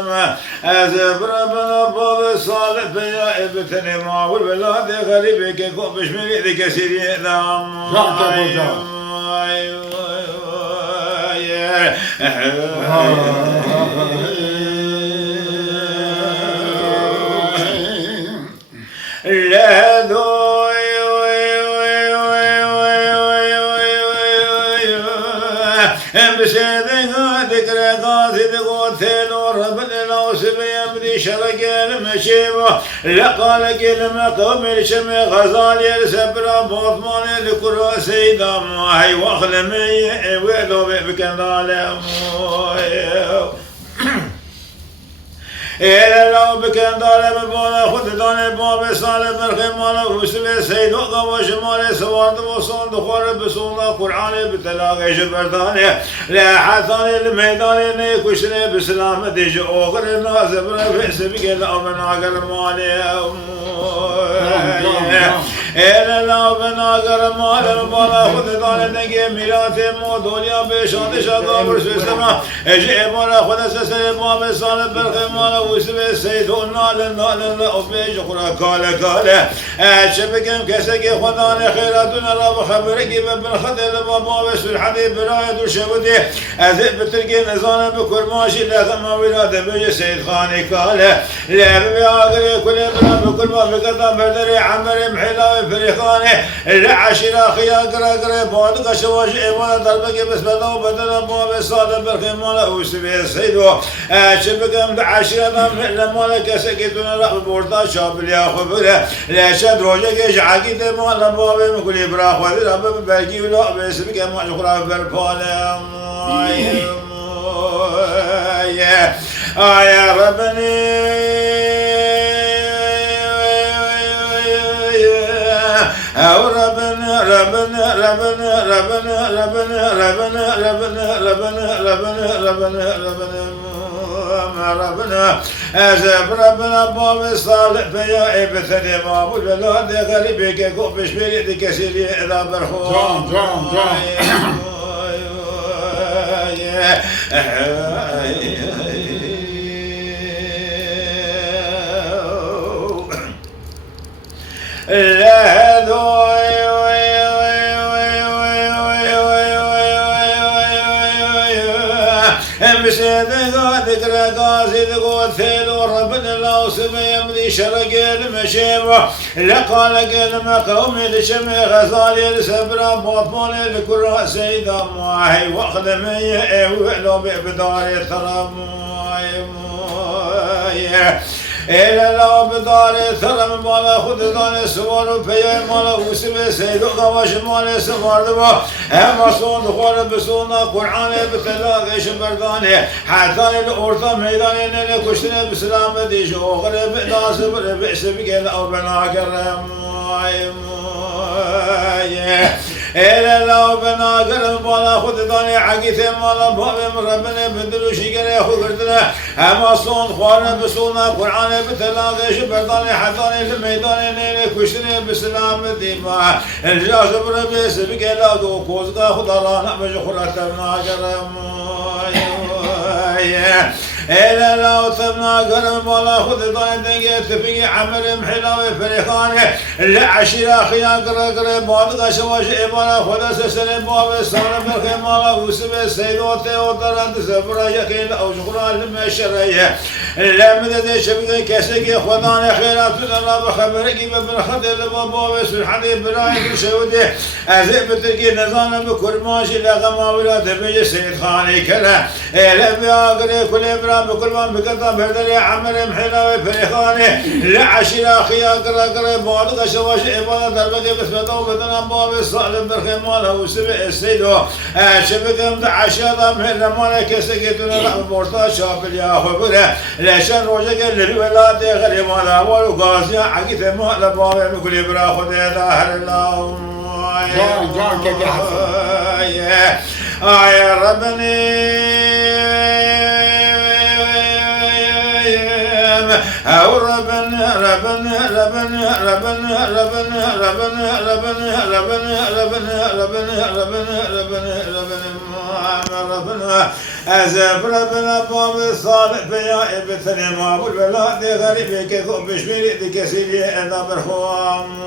ما أزب ربنا باب صالح فيا ابتني ما والبلاد غريب كيكو بشمي ذيك سيري دام لا بسيدنا ذكر قاصد قوتين وربنا لو سبي بدي شرق المشيبة لقال كلمة قوم الشمي غزال يرسبرا بوطمان لكرة سيدا ماهي واخلمي ويدو بكندال إلى لو بكن دار ببولا خد داني باب صالح برخي مالا وسبي سيد وقوى شمالي سوارد وصون دخول بسولا قرآن بتلاقي شبرداني لا حثاني الميداني نيكوشني بسلام ديج أوغر الناس برفي سبقي لأمنا قرماني إلى لو بناقر مالا ببولا خد داني نجي ميلاتي مودوليا بشان شاقابر سوستما اجي بولا خد سسري باب صالح برخي مالا وسبي سيدنا لنا أبيج خلا كاله شبكم كسك خداني خيراتنا رب خبرك بابن خدل بابا بس الحديث برايد وشبدي أذب بتركي نزانا بكل ماشي لازم ولاد بيج سيد خاني كاله لا بياغري كل بنا بكل ما بقدام بردري عمري محلاوي فريخاني العشرة خياقرا بعد قشواش إيمان دربك بس بدو بدنا بابا صادق بالخيمانة وسبي سيدو شبكم عشرة لما لك سكتنا رأب بورتا شاب ليا خبره لا شد روجك جعاكي تما لما بمكل براخ ودي رب بلقي ولا بسبك ما شكرا بالفعل يا ربني أو ربنا ربنا ربنا ربنا ربنا ربنا ربنا ربنا ربنا ربنا ربنا أزب ربنا باب صالح فيا ابتدي ما ولا دي غريب كيكو بشبيلي دي كسيري إذا برخو لا ذكر قاصد قوتين وربنا لو سمي يمدي شرق المشيبة لقال كلمة قوم لشمي غزال يرسبرا بوطمان لكل سيدا ماهي واخدمي ولو بدار الثرم إلى لو بدار ثرم مالا خد داني سوار وفيا مالا وسبي سيدو قواش مالا سوار دبا هم صون دخول بسونا قرآن بتلاقي شبرداني حتى الأورطة ميداني نلي كشتني بسلام ديش أغرب ناصب ربئس بقل أو بناكر إلى لو بناقر مالا خد داني عقيث مالا بابم ربنا بدلو شيقر يخو قردنا هم صون خوارنا بسونا قرآن بتلاقي شبرداني حتاني الميداني نيني كشتني بسلام ديما الجاس بربي سبق لادو كوزقا خدارانا بجخورة بناقر إلى لو تبنا قرم ولا خذ ضاين دنجت في عمر محلاوي فريخاني العشيرة خيان قرب بعض قشواش إبانا خذ سسن باب الصالح بالخيمالا وسبي سيدوتي ودرند سفرا يقين أو شغرا لما الشرية لم تدي شبكي كسكي خداني خيراتنا الله بخبرك بابن خدل بابا سبحانه براي بشودي أزيب بتركي نظام بكل ماشي لغما ولا تبيج سيد خاني كلا إلى بياقري كل بكل ما بقطع بردلي عمر محلاوي فريخاني لعشيرة خيا قرا بعض قشواش إبانا دربك بس بدو بدنا باب الصالح برخيمالا وسبع السيدو شبكم دعشادا محل مالك سكتنا رحب بورتا شابل يا خبره لشان روجك اللي ولاد غريمالا والغازيا عقيت مالا باب بكل برا خد داهر الله يا ربني أو ربنا أزف ربنا باب الصالح بيا ابتني ما بالبلاد غريب كذوب بشمير كسيري أنا برخوام